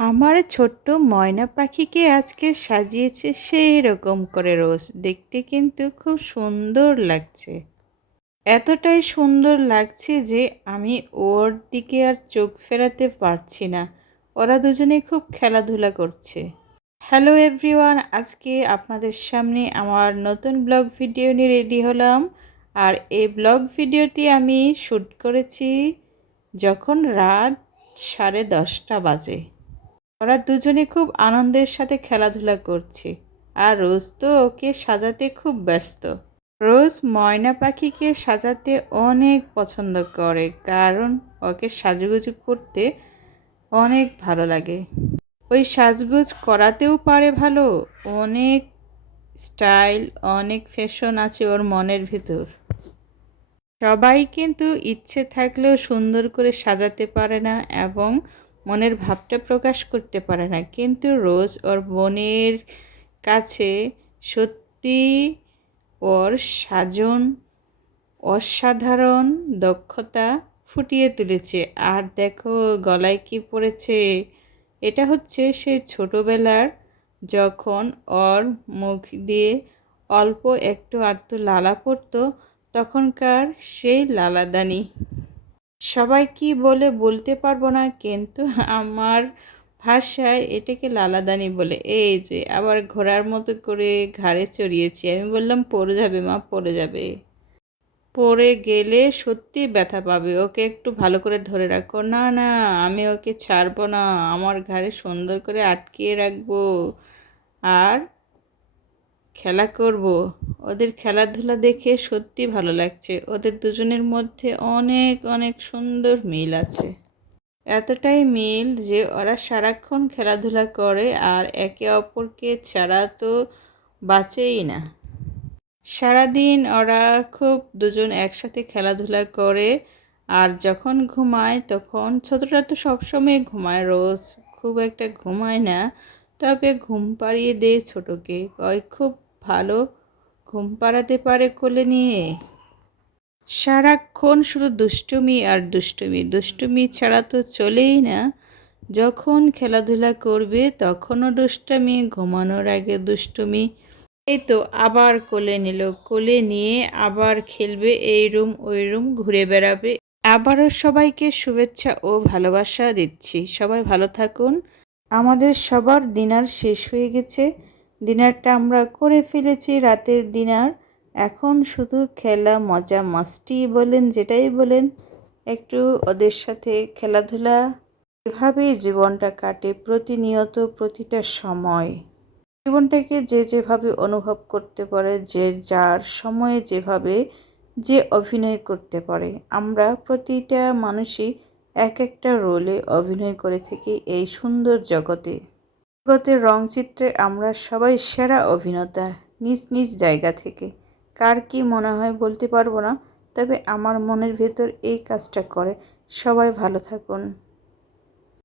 আমার ছোট্ট ময়না পাখিকে আজকে সাজিয়েছে সেই রকম করে রোজ। দেখতে কিন্তু খুব সুন্দর লাগছে। এতটাই সুন্দর লাগছে যে আমি ওর দিকে আর চোখ ফেরাতে পারছি না। ওরা দুজনে খুব খেলাধুলা করছে। হ্যালো এভরিওয়ান, আজকে আপনাদের সামনে আমার নতুন ব্লগ ভিডিও নিয়ে রেডি হলাম। আর এই ব্লগ ভিডিওটি আমি শ্যুট করেছি যখন রাত 10:30 বাজে। ওরা দুজনে খুব আনন্দের সাথে খেলাধুলা করছে। আর রোজ তো ওকে সাজাতে খুব ব্যস্ত। রোজ ময়না পাখিকে সাজাতে অনেক পছন্দ করে, কারণ ওকে সাজুগুজু করতে অনেক ভালো লাগে। ওই সাজগুজ করাতেও পারে ভালো। অনেক স্টাইল, অনেক ফ্যাশন আছে ওর মনের ভিতর। সবাই কিন্তু ইচ্ছে থাকলেও সুন্দর করে সাজাতে পারে না এবং মনের ভাবটা প্রকাশ করতে পারে না। কিন্তু রোজ ওর বোনের কাছে সত্যি ওর সাজন অসাধারণ দক্ষতা ফুটিয়ে তুলেছে। আর দেখো গলায় কি পড়েছে। এটা হচ্ছে সেই ছোটোবেলার যখন ওর মুখ দিয়ে অল্প একটু আধটু লালা পড়তো, তখনকার সেই লালাদানি। সবাই কি বলে বলতে পারবো না, কিন্তু আমার ভাষায় এটাকে লালাদানি বলে। এই যে আবার ঘোড়ার মতো করে ঘাড়ে চড়িয়েছি। আমি বললাম পড়ে যাবে মা, পড়ে যাবে, পড়ে গেলে সত্যি ব্যথা পাবে, ওকে একটু ভালো করে ধরে রাখো। না না, আমি ওকে ছাড়বো না, আমার ঘাড়ে সুন্দর করে আটকিয়ে রাখবো আর খেলা করব। ওদের খেলাধুলা দেখে সত্যি ভালো লাগছে। ওদের দুজনের মধ্যে অনেক অনেক সুন্দর মিল আছে। এতটাই মিল যে ওরা সারাক্ষণ খেলাধুলা করে আর একে অপরকে ছাড়া তো বাঁচেই না। সারাদিন ওরা খুব দুজন একসাথে খেলাধুলা করে। আর যখন ঘুমায় তখন ছোটরা তো সবসময় ঘুমায়, রোজ খুব একটা ঘুমায় না, তবে ঘুম পাড়িয়ে দেয় ছোটোকে। ওই খুব ভালো ঘুম পাড়াতে পারে কোলে নিয়ে। সারাক্ষণ শুধু দুষ্টুমি আর দুষ্টুমি, দুষ্টুমি ছাড়া তো চলেই না। যখন খেলাধুলা করবে তখনও দুষ্টুমি, ঘুমানোর আগে দুষ্টুমি। এই তো আবার কোলে নিল, কোলে নিয়ে আবার খেলবে, এই রুম ওই রুম ঘুরে বেড়াবে। আবারও সবাইকে শুভেচ্ছা ও ভালোবাসা দিচ্ছি। সবাই ভালো থাকুন। আমাদের সবার ডিনার শেষ হয়ে গেছে। ডিনারটা আমরা করে ফেলেছি, রাতের ডিনার। এখন শুধু খেলা, মজা, মাস্তি বলেন, যেটাই বলেন, একটু ওদের সাথে খেলাধুলা। এভাবেই জীবনটা কাটে প্রতিনিয়ত, প্রতিটা সময়। জীবনটাকে যে যেভাবে অনুভব করতে পারে, যে যার সময়ে যেভাবে যে অভিনয় করতে পারে। আমরা প্রতিটা মানুষই এক একটা রোলে অভিনয় করে থাকি এই সুন্দর জগতে। জগতের রংচিত্রে আমরা সবাই সেরা অভিনেতা, নিজ নিজ জায়গা থেকে। কার কি মনে হয় বলতে পারবো না, তবে আমার মনের ভেতর এই কাজটা করে। সবাই ভালো থাকুন।